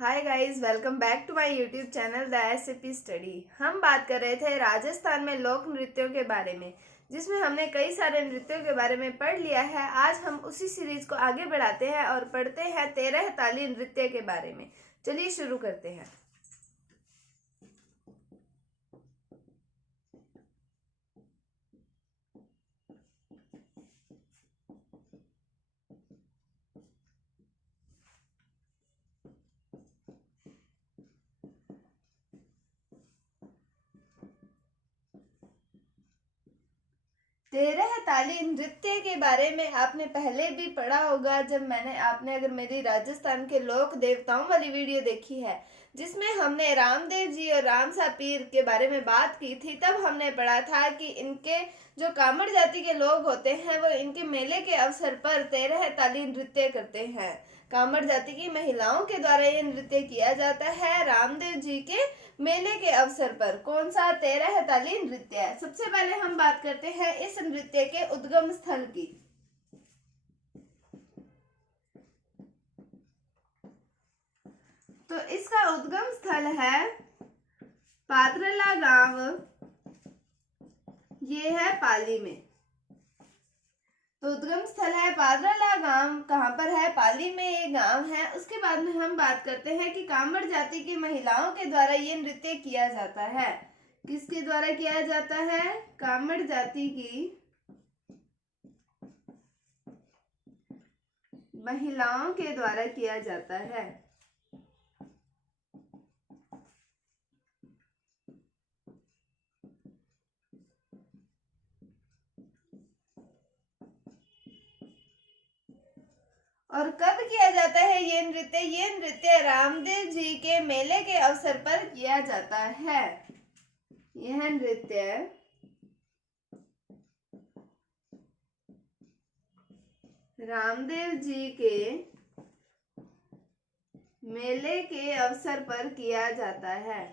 Hi guys, welcome back to my YouTube channel the SAP study. हम बात कर रहे थे राजस्थान में लोक नृत्यों के बारे में, जिसमें हमने कई सारे नृत्यों के बारे में पढ़ लिया है। आज हम उसी सीरीज को आगे बढ़ाते हैं और पढ़ते हैं 13 ताली नृत्य के बारे में। चलिए शुरू करते हैं। तेरह ताली नृत्य के बारे में आपने पहले भी पढ़ा होगा, जब आपने अगर मेरी राजस्थान के लोक देवताओं वाली वीडियो देखी है, जिसमें हमने रामदेव जी और रामसा पीर के बारे में बात की थी, तब हमने पढ़ा था कि इनके जो कामड़ जाति के लोग होते हैं वो इनके मेले के अवसर पर 13 ताली नृत्य करते हैं। कामड़ जाति की महिलाओं के द्वारा ये नृत्य किया जाता है रामदेव जी के मेले के अवसर पर। कौन सा 13 ताली नृत्य है? सबसे पहले हम बात करते हैं इस नृत्य के उद्गम स्थल की। तो इसका उद्गम स्थल है पात्रला गांव, ये है पाली में। तो उद्गम स्थल है पात्रला गांव, कहां पर है? पाली में ये गांव है। उसके बाद में हम बात करते हैं कि कामड़ जाति की महिलाओं के द्वारा ये नृत्य किया जाता है। किसके द्वारा किया जाता है? कामड़ जाति की महिलाओं के द्वारा किया जाता है। और कब किया जाता है ये नृत्य? ये नृत्य रामदेव जी के मेले के अवसर पर किया जाता है। यह नृत्य रामदेव जी के मेले के अवसर पर किया जाता है।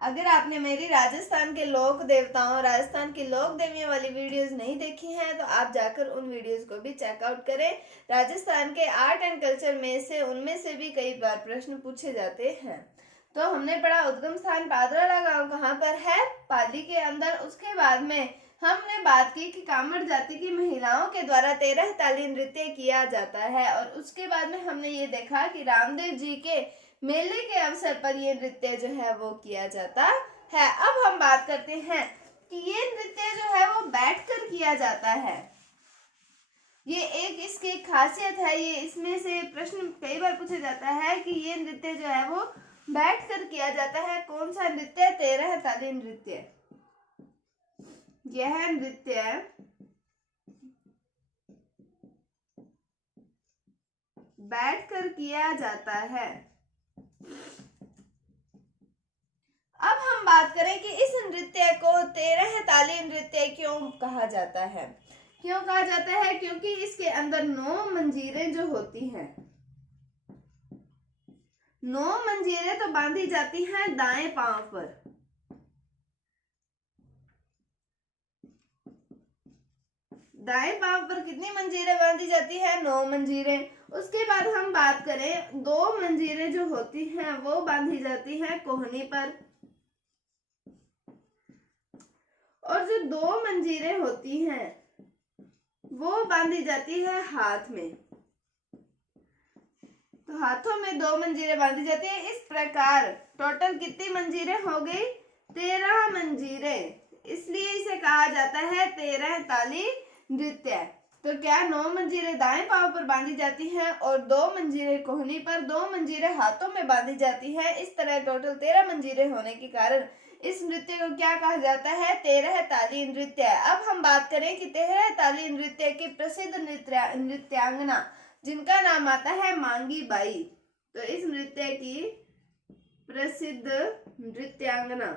अगर आपने मेरी राजस्थान के लोक देवताओं, राजस्थान की लोक देवियों वाली वीडियोस नहीं देखी हैं, तो आप जाकर उन वीडियोस को भी चेकआउट करें। राजस्थान के आर्ट एंड कल्चर में से उनमें से भी कई बार प्रश्न पूछे जाते हैं। तो हमने पढ़ा उद्गम स्थान पादराला गांव कहाँ पर है? पाली के अंदर। उसके बाद में हमने बात की कि कामड़ जाति की महिलाओं के द्वारा 13 ताली नृत्य किया जाता है। और उसके बाद में हमने ये देखा कि रामदेव जी के मेले के अवसर पर ये नृत्य जो है वो किया जाता है। अब हम बात करते हैं कि ये नृत्य जो है वो बैठकर किया जाता है। ये एक इसकी खासियत है। ये इसमें से प्रश्न कई बार पूछा जाता है कि ये नृत्य जो है वो बैठकर किया जाता है। कौन सा नृत्य? 13 ताली नृत्य। यह नृत्य बैठकर किया जाता है। अब हम बात करें कि इस नृत्य को 13 ताली नृत्य क्यों कहा जाता है। क्यों कहा जाता है? क्योंकि इसके अंदर 9 मंजीरें जो होती हैं, 9 मंजीरें तो बांधी जाती हैं दाएं पांव पर। दाएं पांव पर कितनी मंजीरें बांधी जाती है? 9 मंजीरें। उसके बाद हम बात करें, 2 मंजीरें जो होती हैं वो बांधी जाती हैं कोहनी पर, और जो 2 मंजीरें होती हैं वो बांधी जाती है हाथ में। तो हाथों में 2 मंजीरें बांधी जाती है। इस प्रकार टोटल कितनी मंजीरें हो गई? 13 मंजीरें। इसलिए इसे कहा जाता है 13 ताली नृत्य। तो क्या 9 मंजीरें दाएं पांव पर बांधी जाती हैं और 2 मंजीरें कोहनी पर, 2 मंजीरें हाथों में बांधी जाती हैं। इस तरह टोटल 13 मंजीरें होने के कारण इस नृत्य को क्या कहा जाता है? 13 ताली नृत्य। अब हम बात करें कि 13 ताली नृत्य की प्रसिद्ध नृत्यांगना जिनका नाम आता है मांगी बाई। तो इस नृत्य की प्रसिद्ध नृत्यांगना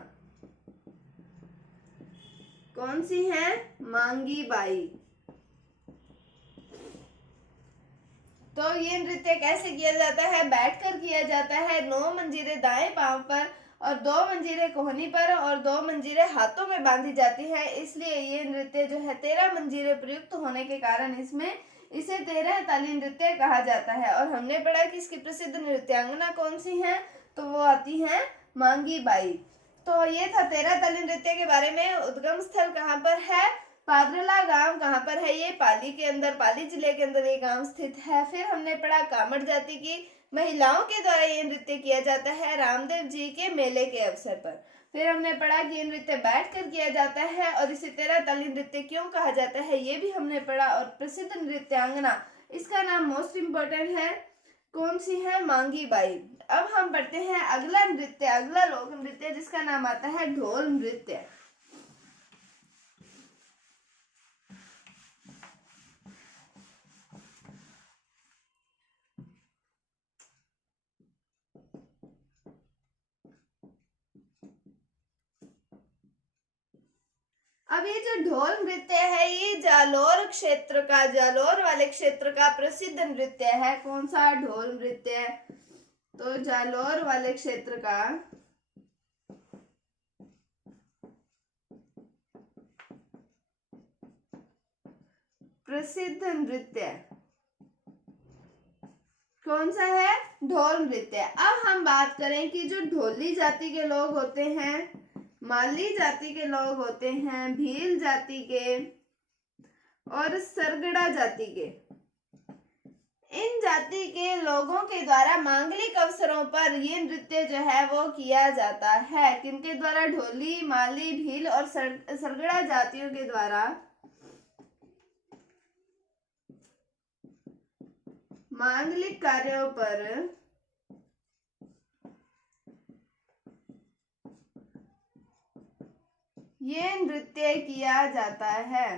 कौन सी है? मांगी बाई। तो ये नृत्य कैसे किया जाता है? बैठकर किया जाता है। 9 मंजीरें दाएं पांव पर और 2 मंजीरें कोहनी पर और 2 मंजीरें हाथों में बांधी जाती है। इसलिए ये नृत्य जो है 13 मंजीरें प्रयुक्त होने के कारण इसे 13 ताली नृत्य कहा जाता है। और हमने पढ़ा कि इसकी प्रसिद्ध नृत्यांगना कौन सी है, तो वो आती है मांगी बाई। तो ये था 13 ताली नृत्य के बारे में। उद्गम स्थल कहाँ पर है, पादरला गांव कहाँ पर है, ये पाली के अंदर, पाली जिले के अंदर ये गांव स्थित है। फिर हमने पढ़ा कामड़ जाति की महिलाओं के द्वारा ये नृत्य किया जाता है रामदेव जी के मेले के अवसर पर। फिर हमने पढ़ा कि ये नृत्य बैठकर किया जाता है और इसे 13 ताली नृत्य क्यों कहा जाता है, ये भी हमने पढ़ा। और प्रसिद्ध नृत्यांगना, इसका नाम मोस्ट इम्पोर्टेंट है, कौन सी है, मांगी बाई। अब हम पढ़ते हैं अगला नृत्य, अगला लोक नृत्य जिसका नाम आता है ढोल नृत्य। अब ये जो ढोल नृत्य है ये जालोर वाले क्षेत्र का प्रसिद्ध नृत्य है। कौन सा, ढोल नृत्य, तो जालोर वाले क्षेत्र का प्रसिद्ध नृत्य कौन सा है, ढोल नृत्य। अब हम बात करें कि जो ढोली जाति के लोग होते हैं, माली जाति के लोग होते हैं, भील जाति के और सरगड़ा जाति के, इन जाति के लोगों के द्वारा मांगलिक अवसरों पर ये नृत्य जो है वो किया जाता है। किनके द्वारा, ढोली, माली, भील और सरगड़ा जातियों के द्वारा मांगलिक कार्यों पर ये नृत्य किया जाता है।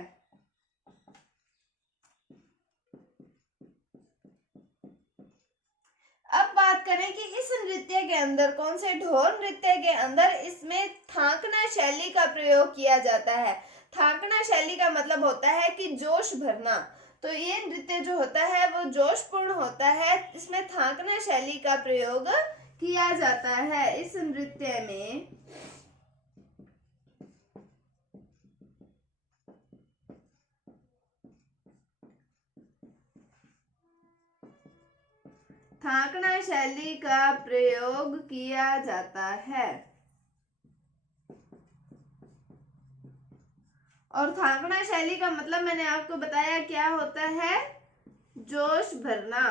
अब बात करें कि इस नृत्य के अंदर, कौन से ढोल नृत्य के अंदर, इसमें थांकना शैली का प्रयोग किया जाता है। थांकना शैली का मतलब होता है कि जोश भरना। तो ये नृत्य जो होता है वो जोशपूर्ण होता है, इसमें थांकना शैली का प्रयोग किया जाता है। इस नृत्य में थांकना शैली का प्रयोग किया जाता है। और थांकना शैली का मतलब मैंने आपको बताया क्या होता है, जोश भरना।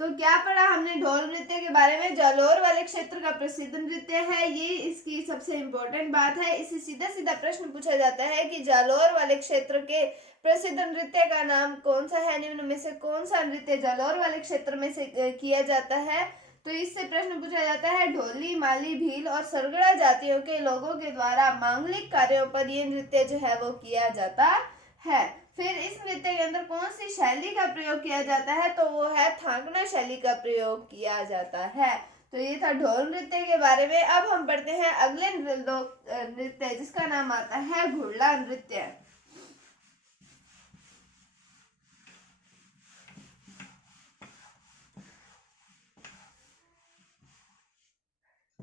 तो क्या पढ़ा हमने ढोल नृत्य के बारे में, जालोर वाले क्षेत्र का प्रसिद्ध नृत्य है, ये इसकी सबसे इंपॉर्टेंट बात है। इससे सीधा सीधा प्रश्न पूछा जाता है कि जालोर वाले क्षेत्र के प्रसिद्ध नृत्य का नाम कौन सा है, निम्न में से कौन सा नृत्य जालोर वाले क्षेत्र में से किया जाता है। तो इससे प्रश्न पूछा जाता है ढोली, माली, भील और सरगड़ा जातियों के लोगों के द्वारा मांगलिक कार्यों पर ये नृत्य जो है वो किया जाता है। फिर इस नृत्य के अंदर कौन सी शैली का प्रयोग किया जाता है, तो वो है थांकना शैली का प्रयोग किया जाता है। तो ये था ढोल नृत्य के बारे में। अब हम पढ़ते हैं अगले नृत्य जिसका नाम आता है घुड़ला नृत्य।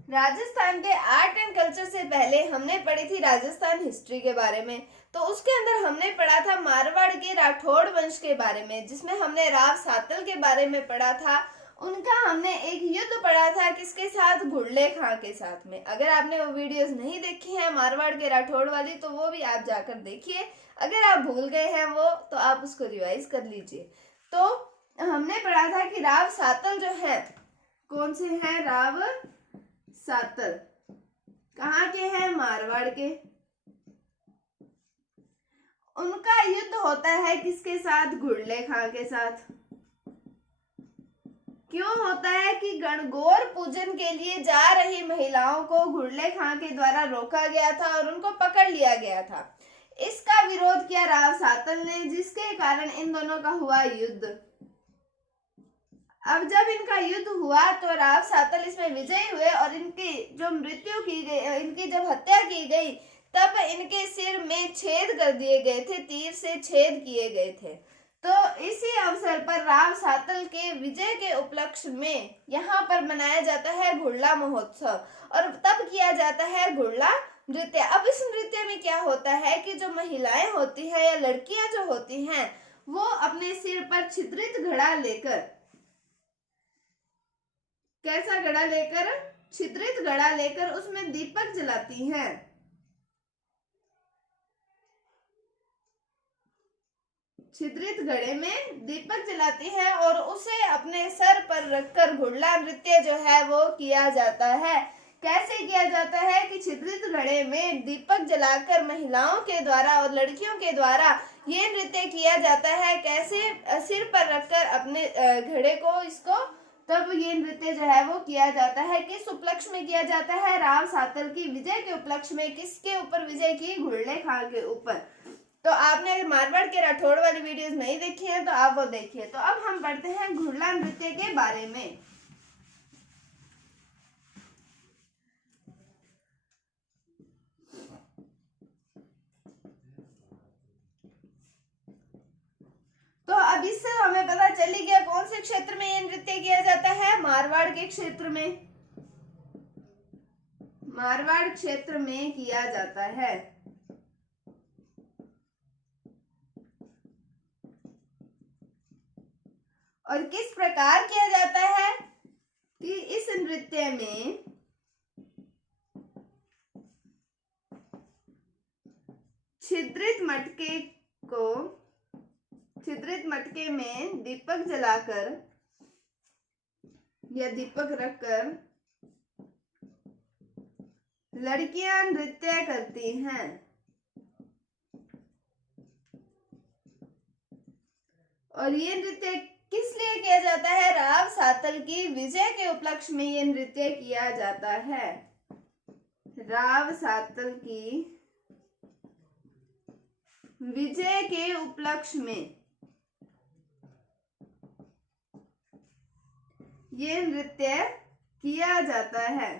राजस्थान के आर्ट एंड कल्चर से पहले हमने पढ़ी थी राजस्थान हिस्ट्री के बारे में। तो उसके अंदर हमने पढ़ा था मारवाड़ के राठौड़ वंश के बारे में, जिसमें हमने राव सातल के बारे में पढ़ा था। उनका हमने एक युद्ध पढ़ा था, किसके साथ, घुड़ले खां के साथ में। अगर आपने वो वीडियोस नहीं देखी है मारवाड़ के राठौड़ वाली, तो वो भी आप जाकर देखिए। अगर आप भूल गए हैं वो, तो आप उसको रिवाइज कर लीजिए। तो हमने पढ़ा था कि राव सातल जो है, कौन से हैं, राव सातल कहाँ के हैं, मारवाड़ के। उनका युद्ध होता है किसके साथ, घुड़ले खां के साथ। क्यों होता है कि गणगौर पूजन के लिए जा रही महिलाओं को घुड़ले खां के द्वारा रोका गया था और उनको पकड़ लिया गया था। इसका विरोध किया राव सातल ने, जिसके कारण इन दोनों का हुआ युद्ध। अब जब इनका युद्ध हुआ तो राव सातल इसमें विजयी हुए और इनकी जो मृत्यु की गई, इनकी जब हत्या की गई, तब इनके सिर में छेद कर दिए गए थे, तीर से छेद किए गए थे। तो इसी अवसर पर राव सातल के विजय के उपलक्ष्य में यहाँ पर मनाया जाता है घुड़ला महोत्सव, और तब किया जाता है घुड़ला नृत्य। अब इस नृत्य में क्या होता है कि जो महिलाएं होती हैं या लड़कियां जो होती हैं वो अपने सिर पर छिद्रित घड़ा लेकर, कैसा घड़ा लेकर, छिद्रित घड़ा लेकर उसमें दीपक जलाती हैं। छिद्रित घड़े में दीपक जलाती है और उसे अपने सर पर रखकर घुड़ला नृत्य जो है वो किया जाता है। कैसे किया जाता है कि छिद्रित घड़े में दीपक जलाकर महिलाओं के द्वारा और लड़कियों के द्वारा ये नृत्य किया जाता है। कैसे, सिर पर रखकर अपने घड़े को, इसको, तब ये नृत्य जो है वो किया जाता है। किस उपलक्ष्य में किया जाता है? राव सातल की विजय के उपलक्ष्य में। किसके ऊपर विजय की? घुड़ले खां के ऊपर। तो आपने अगर मारवाड़ के राठौड़ वाली वीडियोस नहीं देखी है तो आप वो देखिए। तो अब हम पढ़ते हैं घुड़ला नृत्य के बारे में। तो अब इससे हमें पता चली गया कौन से क्षेत्र में ये नृत्य किया जाता है? मारवाड़ के क्षेत्र में, मारवाड़ क्षेत्र में किया जाता है। और किस प्रकार किया जाता है कि इस नृत्य में छिद्रित मटके में दीपक जलाकर या दीपक रखकर लड़कियां नृत्य करती हैं। और ये नृत्य किस लिए किया जाता है? राव सातल की विजय के उपलक्ष्य में ये नृत्य किया जाता है। राव सातल की विजय के उपलक्ष्य में ये नृत्य किया जाता है।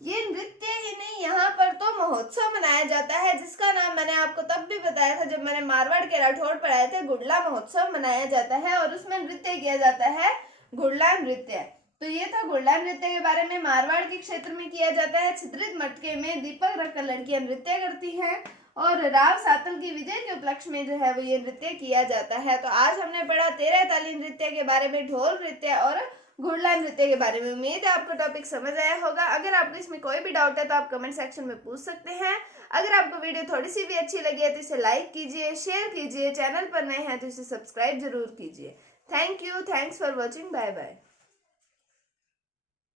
ये नृत्य ही नहीं, यहाँ पर तो महोत्सव मनाया जाता है जिसका नाम मैंने आपको तब भी बताया था जब मैंने मारवाड़ के राठौड़ पढ़ाए थे। घुड़ला महोत्सव मनाया जाता है और उसमें नृत्य किया जाता है घुड़ला नृत्य। तो ये था घुड़ला नृत्य के बारे में। मारवाड़ के क्षेत्र में किया जाता है। छिद्रित मटके में दीपक रखकर लड़कियां नृत्य करती हैं और राव सातल की विजय के उपलक्ष्य में जो है वो ये नृत्य किया जाता है। तो आज हमने पढ़ा 13 ताली नृत्य के बारे में, ढोल नृत्य और घुड़ला नृत्य के बारे में। उम्मीद है आपको टॉपिक समझ आया होगा। अगर आपको इसमें कोई भी डाउट है तो आप कमेंट सेक्शन में पूछ सकते हैं। अगर आपको वीडियो थोड़ी सी भी अच्छी लगी है तो इसे लाइक कीजिए, शेयर कीजिए। चैनल पर नए हैं तो इसे सब्सक्राइब जरूर कीजिए। Thank you, thanks for watching, bye bye.